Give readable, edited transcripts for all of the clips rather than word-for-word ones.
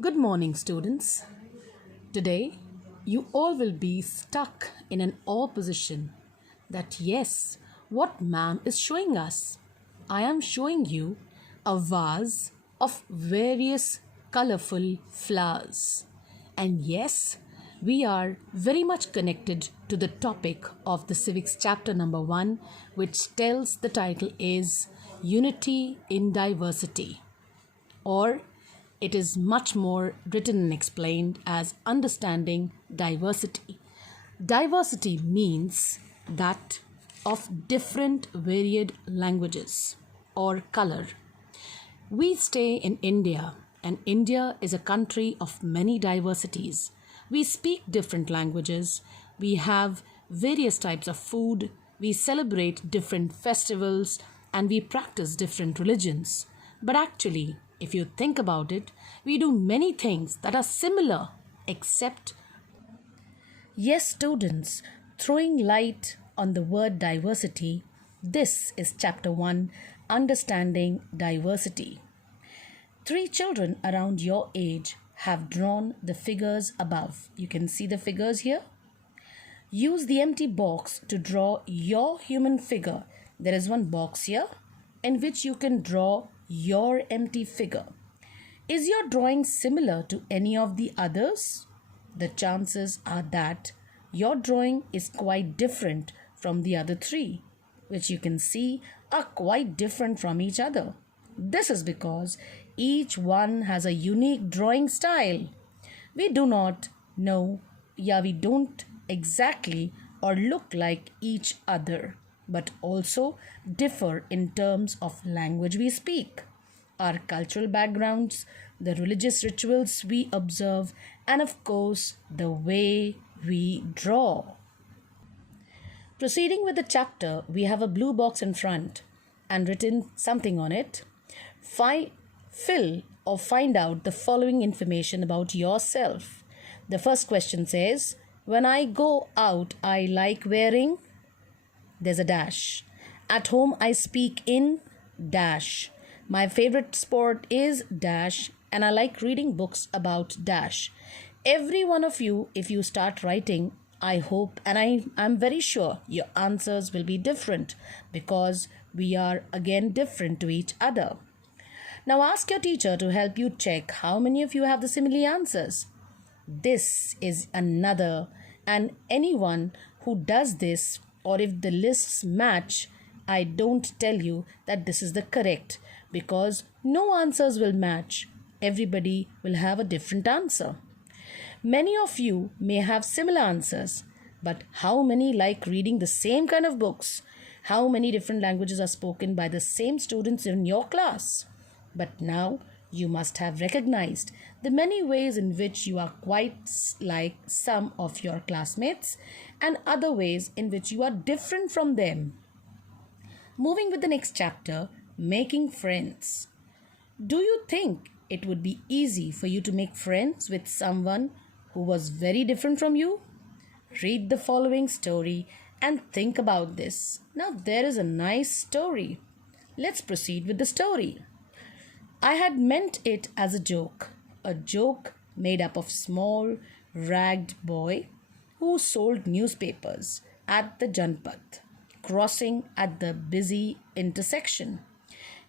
Good morning, students. Today, you all will be stuck in an awe position that yes, what ma'am is showing us. I am showing you a vase of various colorful flowers. And yes, we are very much connected to the topic of the Civics chapter number 1, which tells the title is Unity in Diversity, or it is much more written and explained as understanding diversity. Diversity means that of different varied languages or color. We stay in India, and India is a country of many diversities. We speak different languages, we have various types of food, we celebrate different festivals, and we practice different religions. But actually, if you think about it, we do many things that are similar, except, yes, students, throwing light on the word diversity, this is chapter 1, Understanding Diversity. 3 children around your age have drawn the figures above. You can see the figures here. Use the empty box to draw your human figure. There is one box here in which you can draw your empty figure. Is your drawing similar to any of the others? The chances are that your drawing is quite different from the other 3, which you can see are quite different from each other. This is because each one has a unique drawing style. We do not know, we don't exactly or look like each other, but also differ in terms of language we speak, our cultural backgrounds, the religious rituals we observe, and of course, the way we draw. Proceeding with the chapter, we have a blue box in front and written something on it. Fill or find out the following information about yourself. The first question says, when I go out, I like wearing, there's a dash. At home, I speak in dash. My favorite sport is dash, and I like reading books about dash. Every one of you, if you start writing, I hope and I'm very sure your answers will be different because we are again different to each other. Now ask your teacher to help you check how many of you have the simile answers. This is another, and anyone who does this, or if the lists match, I don't tell you that this is the correct, because no answers will match. Everybody will have a different answer. Many of you may have similar answers, but how many like reading the same kind of books? How many different languages are spoken by the same students in your class? But now you must have recognized the many ways in which you are quite like some of your classmates and other ways in which you are different from them. Moving with the next chapter, making friends. Do you think it would be easy for you to make friends with someone who was very different from you? Read the following story and think about this. Now there is a nice story. Let's proceed with the story. I had meant it as a joke made up of small, ragged boy who sold newspapers at the Janpat, crossing at the busy intersection.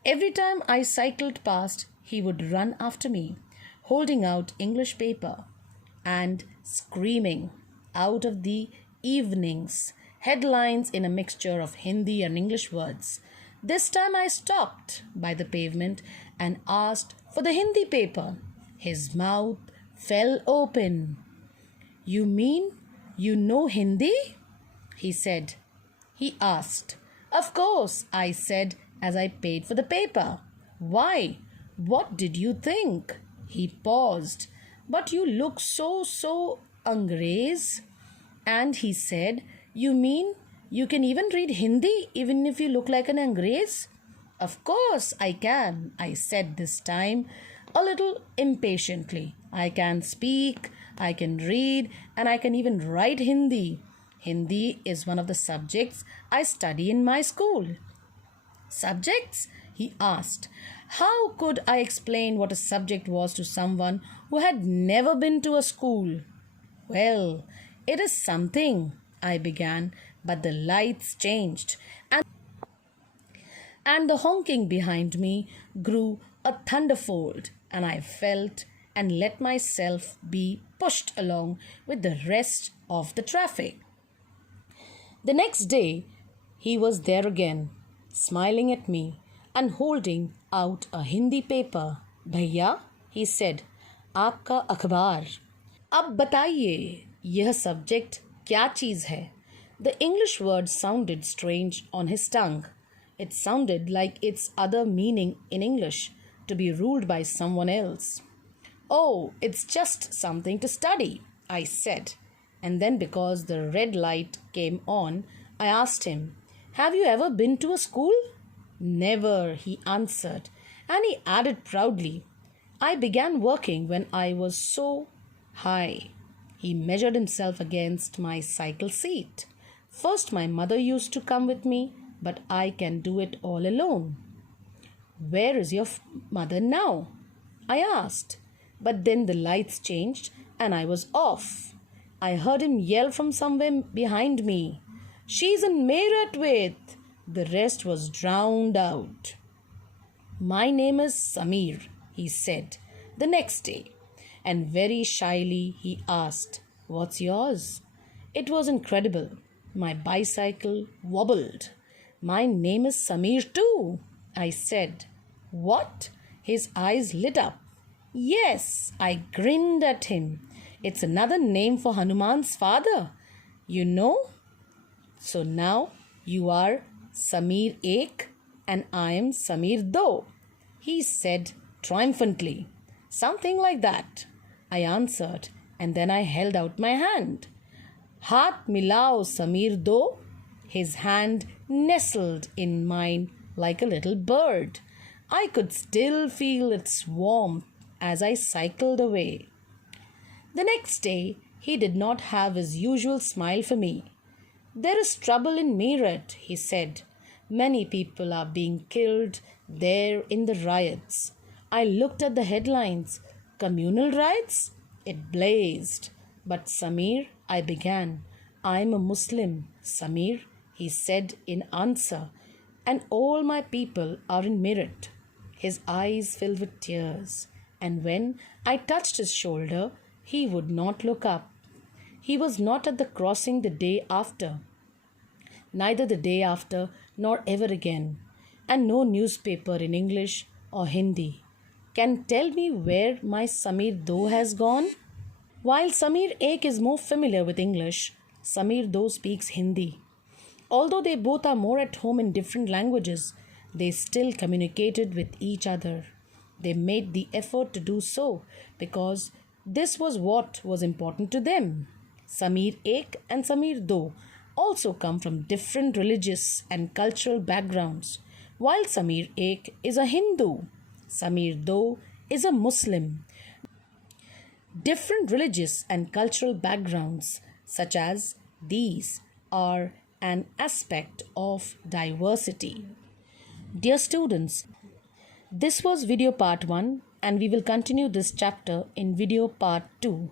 Every time I cycled past, he would run after me, holding out English paper and screaming out of the evenings, headlines in a mixture of Hindi and English words. This time I stopped by the pavement and asked for the Hindi paper. His mouth fell open. You mean you know Hindi? He said. He asked. Of course, I said as I paid for the paper. Why? What did you think? He paused. But you look so Angrez. And he said, you mean you can even read Hindi even if you look like an Angrez? Of course I can, I said this time a little impatiently. I can speak, I can read, and I can even write Hindi. Hindi is one of the subjects I study in my school. Subjects? He asked. How could I explain what a subject was to someone who had never been to a school? Well, it is something, I began, but the lights changed, and the honking behind me grew a thunderfold, and I felt and let myself be pushed along with the rest of the traffic. The next day, he was there again, smiling at me and holding out a Hindi paper. भैया, he said, आपका अखबार. अब बताइए, यह subject क्या चीज़ है? The English word sounded strange on his tongue. It sounded like its other meaning in English, to be ruled by someone else. Oh, it's just something to study, I said. And then, because the red light came on, I asked him, have you ever been to a school? Never, he answered. And he added proudly, I began working when I was so high. He measured himself against my cycle seat. First, my mother used to come with me, but I can do it all alone. Where is your mother now? I asked. But then the lights changed and I was off. I heard him yell from somewhere behind me, She's in Meerut with. The rest was drowned out. My name is Samir, he said the next day, and very shyly he asked, What's yours? It was incredible. My bicycle wobbled. My name is Samir too, I said. What? His eyes lit up. Yes, I grinned at him. It's another name for Hanuman's father, you know. So now you are Samir Ek and I am Samir Do, he said triumphantly. Something like that, I answered, and then I held out my hand. Haath milao Samir Do. His hand nestled in mine like a little bird. I could still feel its warmth as I cycled away. The next day, he did not have his usual smile for me. There is trouble in Meerut, he said. Many people are being killed there in the riots. I looked at the headlines. Communal riots? It blazed. But Samir, I began. I'm a Muslim, Samir, he said in answer, and all my people are in Meerut. His eyes filled with tears, and when I touched his shoulder, he would not look up. He was not at the crossing the day after, neither the day after nor ever again, and no newspaper in English or Hindi can tell me where my Samir Do has gone. While Samir Ek is more familiar with English, Samir Do speaks Hindi. Although they both are more at home in different languages, they still communicated with each other. They made the effort to do so because this was what was important to them. Samir Ek and Samir Do also come from different religious and cultural backgrounds. While Samir Ek is a Hindu, Samir Do is a Muslim. Different religious and cultural backgrounds, such as these, are an aspect of diversity. Dear students, this was video part 1 and we will continue this chapter in video part 2.